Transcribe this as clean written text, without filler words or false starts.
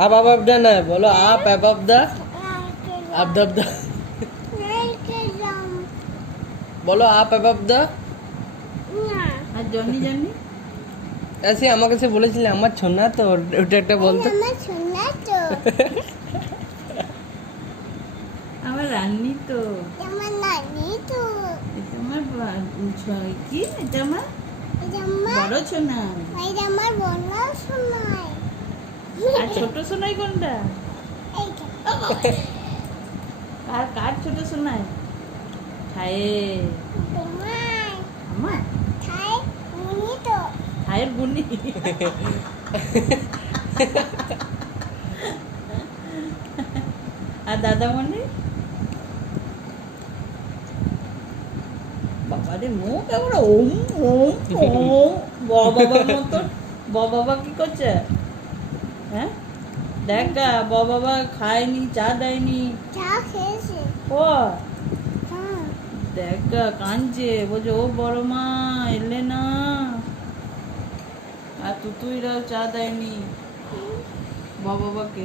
आप अबदा ना बोलो आप अबदा अबदा बोलो आप अबदा আর জনি জনি ऐसे আমাকে সে বলেছিলে আমার ছোনা তো ওটা একটা বলতো আমার শোনা তো আমার রান্নি তো আমার নানি তো এটা আমার কি এটা আমার এটা আমার বড় সোনা এটা আমার বোনা শোনায় আর ছোট সোনাই কোনটা এইটা কার কার ছোট সোনাই খায়ে তোমার আমার খাই উনি তো খায়ের বুনি আর দাদামণি বাবারে মুখ এবার ওম ওম ওম বাবার মতো বাবা কি করছে হ্যাঁ দেখ গা বাবা খায়নি চা দেয়নি চা খেয়েছে ও হ্যাঁ দেখ গা কাঁদছে বলছে ও বড় মা এলে না আর তুতুইরাও চা দেয়নি বাবাকে